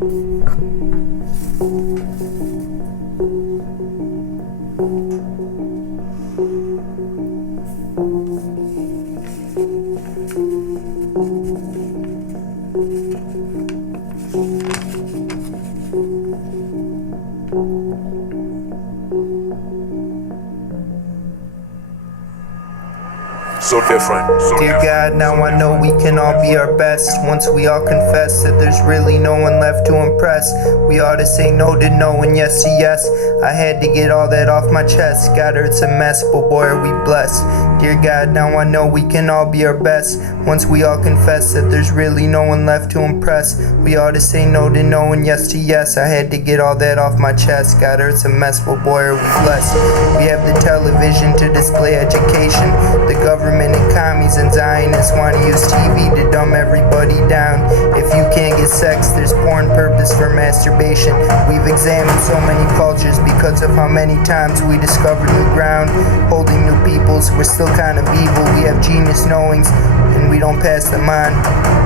So different. Dear God, now I know we can all be our best. Once we all confess that there's really no one left to impress, we ought to say no to no and yes to yes. I had to get all that off my chest. God, it's a mess, but boy are we blessed. Dear God, now I know we can all be our best. Once we all confess that there's really no one left to impress, we ought to say no to no and yes to yes. I had to get all that off my chest. God, it's a mess, but boy are we blessed. We have the television to display education. The government and commies and Zionists want to use TV to dumb everybody down. If you can't get sex, there's porn purpose for masturbation. We've examined so many cultures because of how many times we discovered new ground. Holding new peoples, we're still kind of evil. We have genius knowings and we don't pass them on.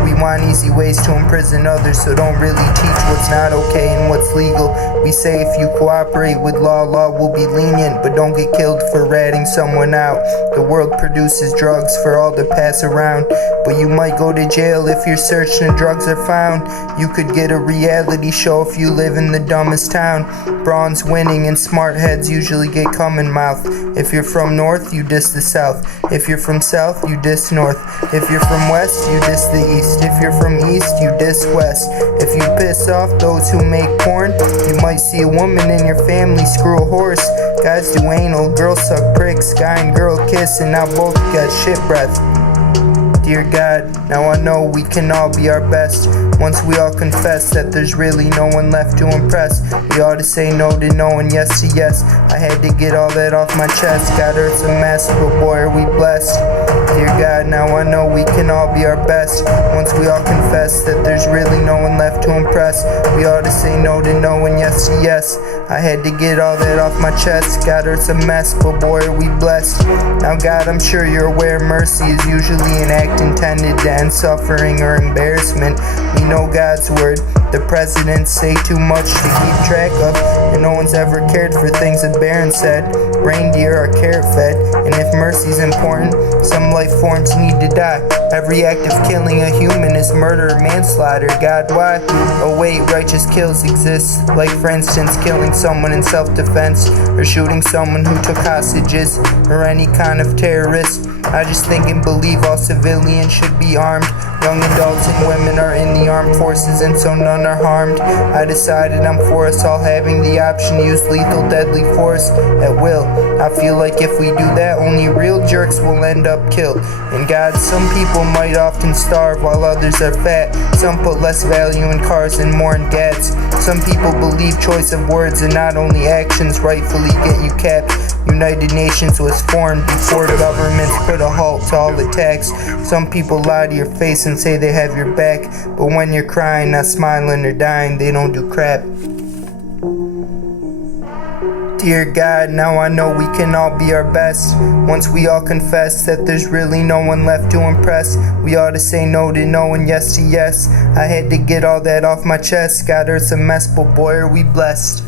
We want easy ways to imprison others, so don't really teach what's not okay and what's legal. We say if you cooperate with law will be lenient, but don't get killed for ratting someone out. The world produces drugs for all to pass around, but you might go to jail if you're searched and drugs are found. You could get a reality show if you live in the dumbest town. Brawn's winning and smart heads usually get cum in mouth. If you're from north, you diss the south. If you're from south, you diss north. If you're from west, you diss the east. If you're from east, you diss west. If you piss off those who make porn, you might see a woman in your family screw a horse. Guys do anal, girls suck pricks, guy and girl kiss, and now both got shit breath. Dear God, now I know we can all be our best. Once we all confess that there's really no one left to impress, we ought to say no to no and yes to yes. I had to get all that off my chest. God, earth's a mess, but boy are we blessed. Dear God, now I know we can all be our best. Once we all confess that there's really no one left to impress, we ought to say no to no and yes to yes. I had to get all that off my chest. God, earth's a mess, but boy are we blessed. Now God, I'm sure you're aware mercy is usually an act intended to end suffering or embarrassment. We know God's word. The presidents say too much to keep track of, and no one's ever cared for things that Barron said. Reindeer are carrot fed, and if mercy's important, some life forms need to die. Every act of killing a human is murder or manslaughter. God, why? Oh wait, righteous kills exist, like for instance killing someone in self-defense, or shooting someone who took hostages, or any kind of terrorist. I just think and believe all civilians should be armed. Young adults and women are in the armed forces, and so none are harmed. I decided I'm for us all having the option to use lethal deadly force at will. I feel like if we do that, only real jerks will end up killed. And God, some people might often starve while others are fat. Some put less value in cars and more in gats. Some people believe choice of words and not only actions rightfully get you capped. United Nations was formed before governments put a halt to all attacks. Some people lie to your face and say they have your back, but when you're crying, not smiling or dying, they don't do crap. Dear God, now I know we can all be our best. Once we all confess that there's really no one left to impress, we ought to say no to no and yes to yes. I had to get all that off my chest. God, earth's a mess, but boy are we blessed.